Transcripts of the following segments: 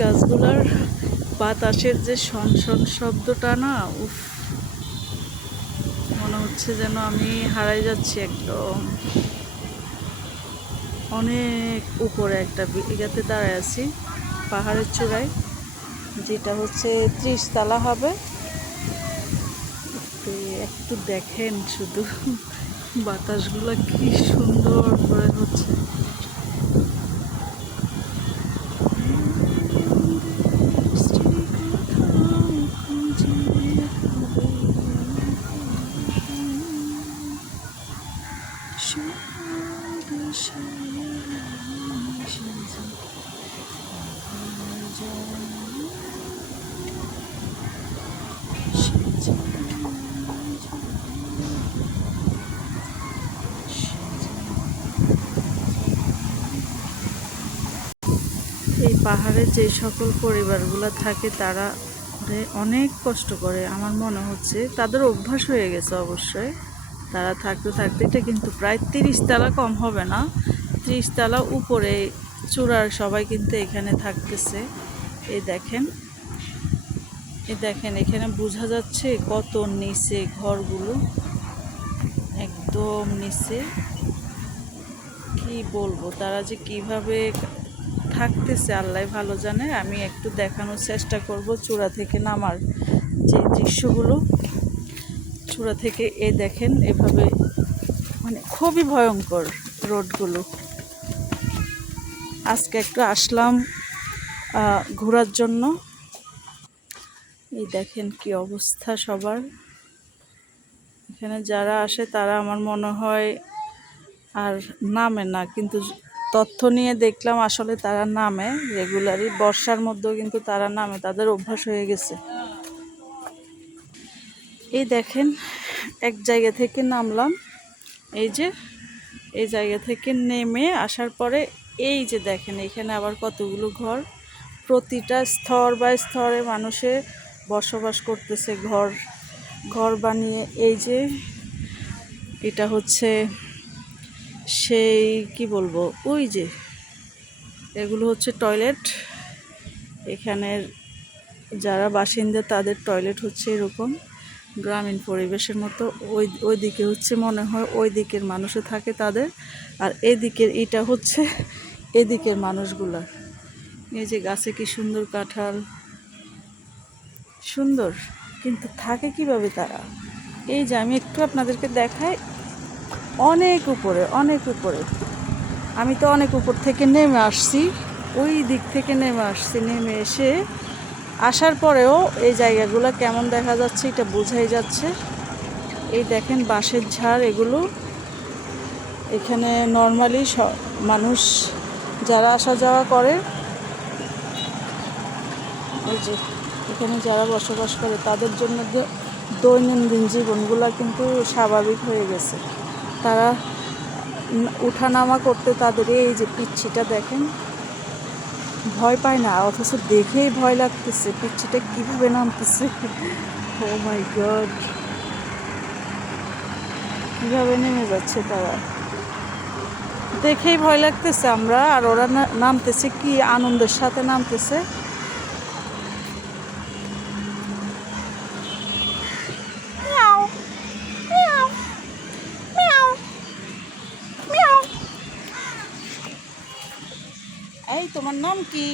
গাছগুলোর বাতাসের যে শনশন শব্দটা না, উফ, মনে হচ্ছে যেন আমি হারাই যাচ্ছি একদম। অনেক উপরে একটা জায়গাতে দাঁড়ায় আছি, পাহাড়ের চূড়ায়, যেটা হচ্ছে ত্রিশ তালা হবে। তো একটু দেখেন শুধু বাতাসগুলো কি সুন্দর করে হচ্ছে। এই পাহাড়ে যে সকল পরিবারগুলো থাকে, তারা অনেক কষ্ট করে। আমার মনে হচ্ছে তাদের অভ্যাস হয়ে গেছে অবশ্যই। তারা থাকতে থাকতে এটা কিন্তু প্রায় তিরিশ তালা কম হবে না। ত্রিশ তালা উপরে চূড়ার সবাই কিন্তু এখানে থাকতেছে। এই দেখেন এই দেখেন, এখানে বোঝা যাচ্ছে কত নিচে ঘরগুলো। একদম নিচে। কি বলব? তারা যে কীভাবে থাকতেছে, আল্লাহ ভালো জানে। আমি একটু দেখানোর চেষ্টা করব চূড়া থেকে নামার যে দৃশ্যগুলো। চূড়া থেকে এ দেখেন, এভাবে মানে খুবই ভয়ঙ্কর রোডগুলো। আজকে একটু আসলাম ঘোরার জন্য। এই দেখেন কি অবস্থা সবার। এখানে যারা আসে তারা আমার মনে হয় আর নামে না, কিন্তু তথ্য নিয়ে দেখলাম আসলে তারা নামে, রেগুলারই। বর্ষার মধ্যেও কিন্তু তারা নামে, তাদের অভ্যাস হয়ে গেছে। এই দেখেন, এক জায়গা থেকে নামলাম। এই যে, এই জায়গা থেকে নেমে আসার পরে এই যে দেখেন, এখানে আবার কতগুলো ঘর। প্রতিটা স্তর বা স্তরে মানুষে বসবাস করতেছে ঘর ঘর বানিয়ে। এই যে, এটা হচ্ছে সেই কি বলব, ওই যে, এগুলো হচ্ছে টয়লেট। এখানের যারা বাসিন্দা তাদের টয়লেট হচ্ছে এরকম গ্রামীণ পরিবেশের মতো। ওই ওই দিকে হচ্ছে মনে হয় ওই দিকের মানুষে থাকে তাদের, আর এদিকের এটা হচ্ছে এদিকের মানুষগুলা। এই যে গাছে কি সুন্দর কাঁঠাল, সুন্দর, কিন্তু থাকে কীভাবে তারা? এই যে আমি একটু আপনাদেরকে দেখাই অনেক উপরে অনেক উপরে। আমি তো অনেক উপর থেকে নেমে আসছি, ওই দিক থেকে নেমে আসছি, নেমে এসে আসার পরেও এই জায়গাগুলো কেমন দেখা যাচ্ছে এটা বোঝাই যাচ্ছে। এই দেখেন বাঁশের ঝাড় এগুলো। এখানে নর্মালি মানুষ যারা আসা যাওয়া করে ওই যে এখানে যারা বসবাস করে তাদের জন্য দৈনন্দিন জীবনগুলো কিন্তু স্বাভাবিক হয়ে গেছে। তারা উঠানামা করতে তাদের এই যে পিচ্ছিটা দেখেন, ভয় পায় না, অথচ দেখেই ভয় লাগতেছে, পিচ্ছিটা কীভাবে নামতেছে। ও মাই গড কীভাবে নেমে যাচ্ছে তারা? দেখেই ভয় লাগতেছে আমরা, আর ওরা নামতেছে কি, আনন্দের সাথে নামতেছে। নাম কি?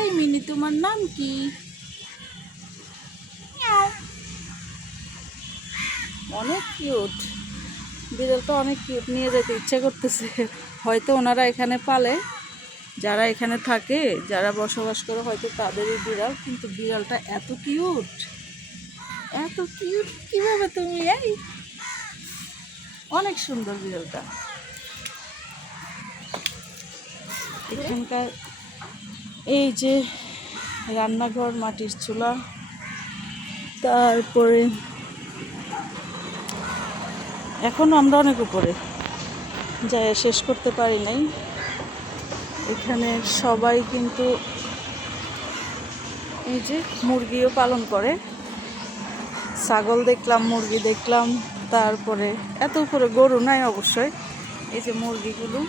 এই মিনি, তোমার নাম কি? অনেক কিউট বিড়ালটা অনেক কিউট নিয়ে যেতে ইচ্ছে করতেছে। হয়তো ওনারা এখানে পালে। যারা এখানে থাকে, যারা বসবাস করে, হয়তো তাদেরই বিড়াল, কিন্তু বিড়ালটা এত কিউট এত কিউট কীভাবে তুমি এই? অনেক সুন্দর বিড়ালটা। এখানকার এই যে রান্নাঘর, মাটির চুলা, তারপরে এখনও আমরা অনেক উপরে যা শেষ করতে পারি নাই। এখানে সবাই কিন্তু এই যে মুরগিও পালন করে। ছাগল দেখলাম, মুরগি দেখলাম, তারপরে এত উপরে গরু নাই অবশ্যই। এই যে মুরগিগুলো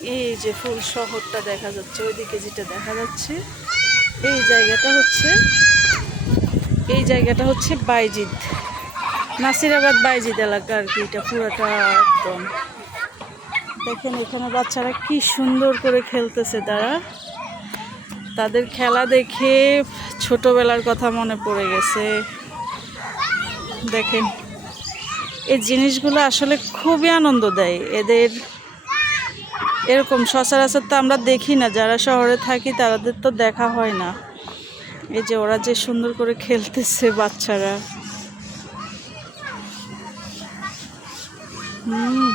এই যে ফুল শহরটা দেখা যাচ্ছে, ওইদিকে যেটা দেখা যাচ্ছে, এই জায়গাটা হচ্ছে, এই জায়গাটা হচ্ছে বাইজিদ, নাসিরাবাদ বাইজিদ এলাকা আর কি, এটা পুরাটা একদম। দেখেন এখানে বাচ্চারা কি সুন্দর করে খেলতেছে তারা। তাদের খেলা দেখে ছোটবেলার কথা মনে পড়ে গেছে। দেখেন, এই জিনিসগুলো আসলে খুবই আনন্দ দেয়। এদের এরকম সচরাচর তো আমরা দেখি না, যারা শহরে থাকি তাদের তো দেখা হয় না। এই যে ওরা যে সুন্দর করে খেলতেছে বাচ্চারা। হুম।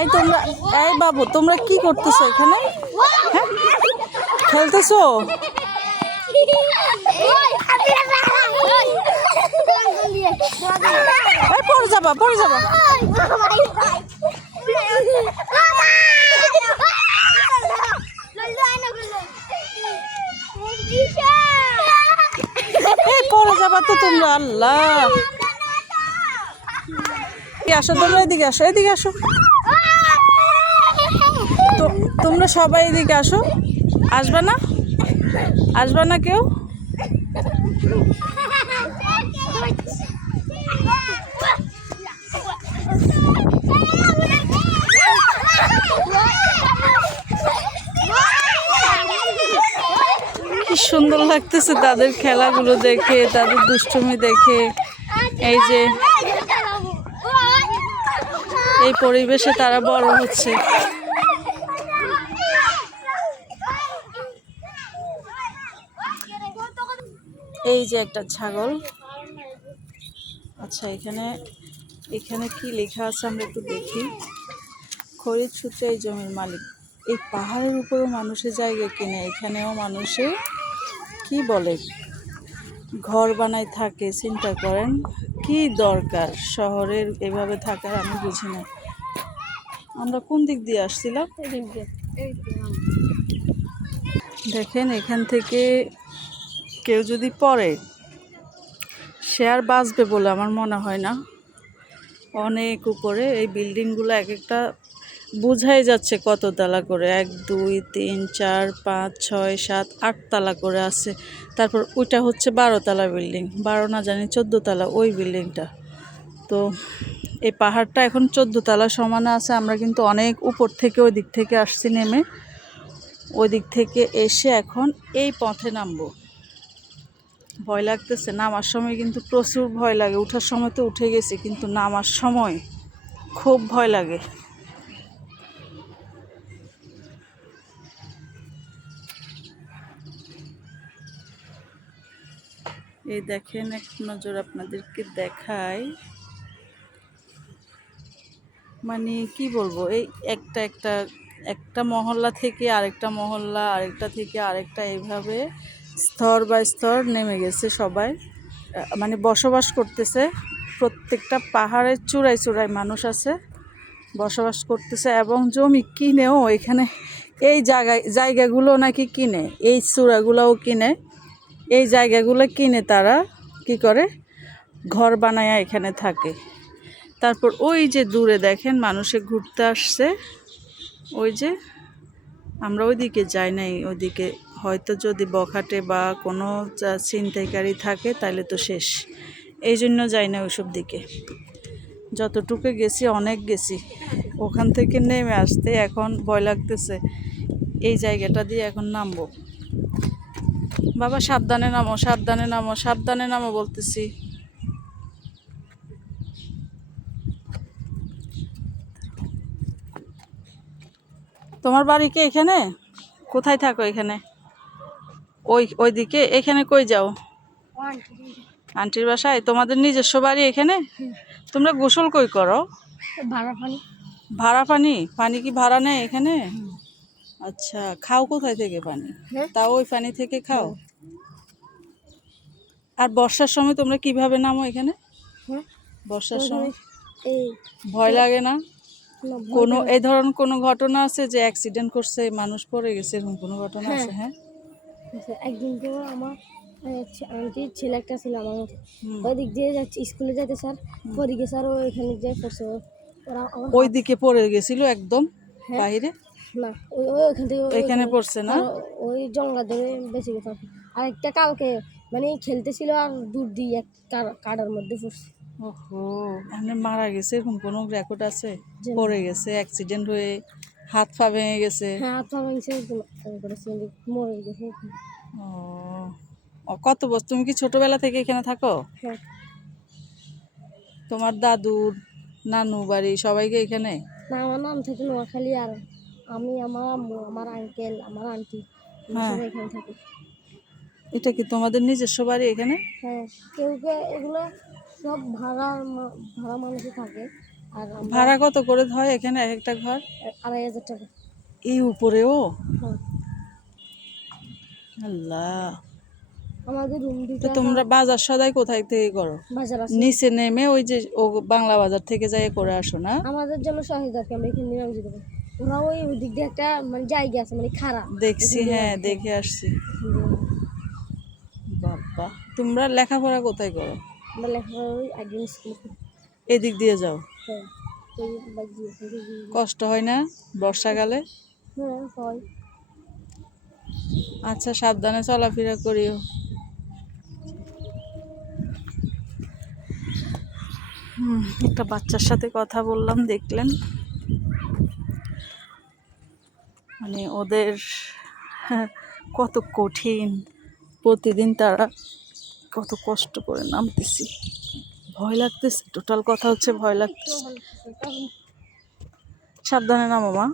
এই তোমরা, এই বাবু, তোমরা কি করতেছো এখানে? হ্যাঁ? খেলতেছো? পড়ে যাবা পড়ে যাবা। এই, পড়ে যাবা তো তোমরা আল্লাহ। আসো, তোমরা এদিকে আসো এদিকে আসো। তোমরা সবাই এদিকে আসো। আসবে না? আসবে না কেউ? কি সুন্দর লাগতেছে তাদের খেলাগুলো দেখে, তাদের দুষ্টুমি দেখে। এই যে, এই পরিবেশে তারা বড় হচ্ছে। এই যে একটা ছাগল। আচ্ছা এখানে এখানে কি লেখা আছে আমরা একটু দেখি। খরিদ সূত্রে এই জমির মালিক। এই পাহাড়ের উপরেও মানুষের জায়গা কিনে এখানেও মানুষে কি বলে? ঘর বানায় থাকে চিন্তা করেন কি দরকার? শহরের এভাবে থাকার আমি বুঝি না। আমরা কোন দিক দিয়ে আসছিলাম? দেখেন এখান থেকে কেউ যদি পড়ে, সে আর বাঁচবে বলে আমার মনে হয় না। অনেক উপরে এই বিল্ডিংগুলো এক একটা বোঝাই যাচ্ছে কত তালা করে। এক, দুই, তিন, চার, পাঁচ, ছয়, সাত আট তালা করে আছে। তারপর ওইটা হচ্ছে বারো তালা বিল্ডিং। বারো না জানি চোদ্দ তালা ওই বিল্ডিংটা। তো এই পাহাড়টা এখন চোদ্দ তালা সমানে আছে। আমরা কিন্তু অনেক উপর থেকে ওই দিক থেকে আসছি নেমে। ওই দিক থেকে এসে এখন এই পথে নামবো। ভয় লাগতেছে, নামার সময় কিন্তু প্রচুর ভয় লাগে। ওঠার সময় তো উঠে গেছে, কিন্তু নামার সময় খুব ভয় লাগে। এই দেখেন, এক নজর আপনাদেরকে দেখাই। মানে কি বলব, এই একটা একটা একটা মহল্লা থেকে আরেকটা মহল্লা, আরেকটা থেকে আরেকটা, এইভাবে স্তর বাই স্তর নেমে গেছে সবাই। মানে বসবাস করতেছে, প্রত্যেকটা পাহাড়ের চূড়ায় চূড়ায় মানুষ আছে বসবাস করতেছে এবং জমি কিনেও এখানে এই জায়গায় জায়গাগুলো নাকি কিনে, এই চূড়াগুলোও কিনে, এই জায়গাগুলো কিনে তারা কি করে? ঘর বানায় এখানে থাকে। তারপর ওই যে দূরে দেখেন মানুষে ঘুরতে আসছে, ওই যে আমরা ওইদিকে যাই নাই, ওইদিকে হয়তো যদি বখাটে বা কোনো ছিনতাইকারী থাকে তাহলে তো শেষ। এই জন্য যাই না ওইসব দিকে। যতটুকু গেছি, অনেক গেছি। ওখান থেকে নেমে আসতে এখন ভয় লাগতেছে, এই জায়গাটা দিয়ে এখন নামবো। বাবা, সাবধানে নামো সাবধানে নামো সাবধানে নামো বলতেছি। তোমার বাড়ি কি এখানে? কোথায় থাকো এখানে? ওই ওইদিকে। এখানে কই যাও? আন্টির বাসায়? তোমাদের নিজস্ব বাড়ি এখানে? তোমরা গোসল কই করো? ভাড়া পানি ভাড়া পানি? পানি কি ভাড়া নেয় এখানে? আচ্ছা খাও কোথায় থেকে পানি? হ্যাঁ। তাও ওই পানি থেকে খাও? আর বর্ষার সময় তোমরা কীভাবে নামো এখানে? হ্যাঁ বর্ষার সময়? ভয় লাগে না? কোনো এই ধরনের কোনো ঘটনা আছে যে অ্যাক্সিডেন্ট করছে মানুষ পড়ে গেছে এরকম কোনো ঘটনা আছে? হ্যাঁ? একদিন তো আমার আন্টির ছেলে একটা ছিল আমার মতো। হুম। ওই দিক দিয়ে যাচ্ছে স্কুলে যেতে স্যার পরীকে স্যার ও এখানে যে পড়ছে। ওরা আমার ওই দিকে পড়ে গেছিল একদম হ্যাঁ। বাইরে? না ওই থেকে এখানে পড়ছে না? ওই জঙ্গলা ধরে বেঁচে গেছে। আর একটা কালকে মানে খেলতেছিল আর দূর দিয়ে এক কাটার মধ্যে পড়ছে। ওহো এমনি মারা গেছে এরকম কোনো রেকর্ড আছে? পড়ে গেছে অ্যাক্সিডেন্ট হয়ে হাত পা ভেঙে গেছে। হ্যাঁ হাত পা ভাঙছে মরে গেছে। ও কত বছর তুমি কি ছোটবেলা থেকে এখানে থাকো? হ্যাঁ। তোমার দাদুর নানু বাড়ি সবাইকে এখানে? না আমার নাম থাকে নোয়াখালী আর আমি আমার আম্মু আমার আঙ্কেল আমার আন্টি হ্যাঁ। সবাই এখানে থাকি। এটা কি তোমাদের নিজস্ব বাড়ি এখানে? হ্যাঁ কেউ কেউ এগুলো সব ভাড়া ভাড়া মানুষই থাকে। আর ভাড়া কত করে হয় এখানে এক একটা ঘর? আড়াই হাজার টাকা। এই উপরেও? হ্যাঁ। আল্লাহ। আমাদের রুম তো তোমরা বাজার সদাই কোথায় থেকে করো? বাজার আছে। নিচে নেমে ওই যে ও বাংলা বাজার থেকে যাই করে আসো না? আমাদের জন্য সহজ আর কি আমরা এখানে নাম যেতে পারি ওরা ওই ওই দিক দিয়ে একটা মানে জায়গা আছে মানে খারাপ দেখছি হ্যাঁ দেখে আসছি। বাবা তোমরা লেখাপড়া কোথায় করো? আমরা লেখাপড়া ওই একদিন স্কুল এদিক দিয়ে যাও। কষ্ট হয় না বর্ষাকালে? হ্যাঁ হয়। আচ্ছা সাবধানে চলাফেরা করিও। একটা বাচ্চার সাথে কথা বললাম দেখলেন? মানে ওদের কত কঠিন। প্রতিদিন তারা কত কষ্ট করে নামতেছি। ভয় লাগতেছে টোটাল কথা হচ্ছে ভয় লাগতেছে। সাবধানে না মামা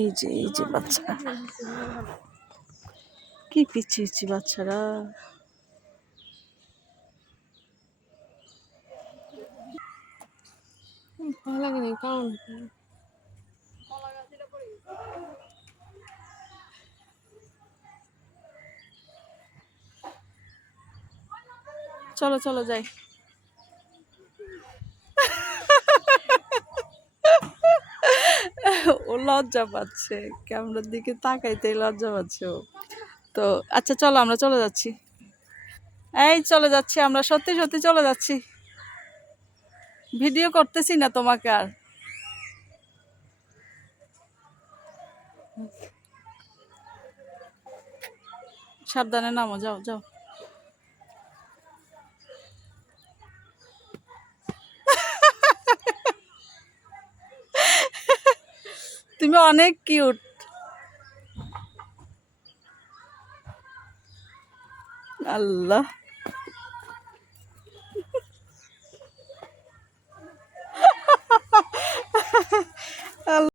এই যে এই যে বাচ্চারা। কি পিছিয়েছি বাচ্চারা। ভালো লাগে না কারণ। চলো চলো, যাই। ও লজ্জা পাচ্ছে। ক্যামেরার দিকে তাকাইতে লজ্জা পাচ্ছে ও। তো আচ্ছা চলো, আমরা চলে যাচ্ছি। এই চলে যাচ্ছি আমরা, সত্যি সত্যি চলে যাচ্ছি। ভিডিও করতেছি না তোমাকে আর। সাবধানে নামো, যাও যাও। অনেক কিউট। আল্লাহ।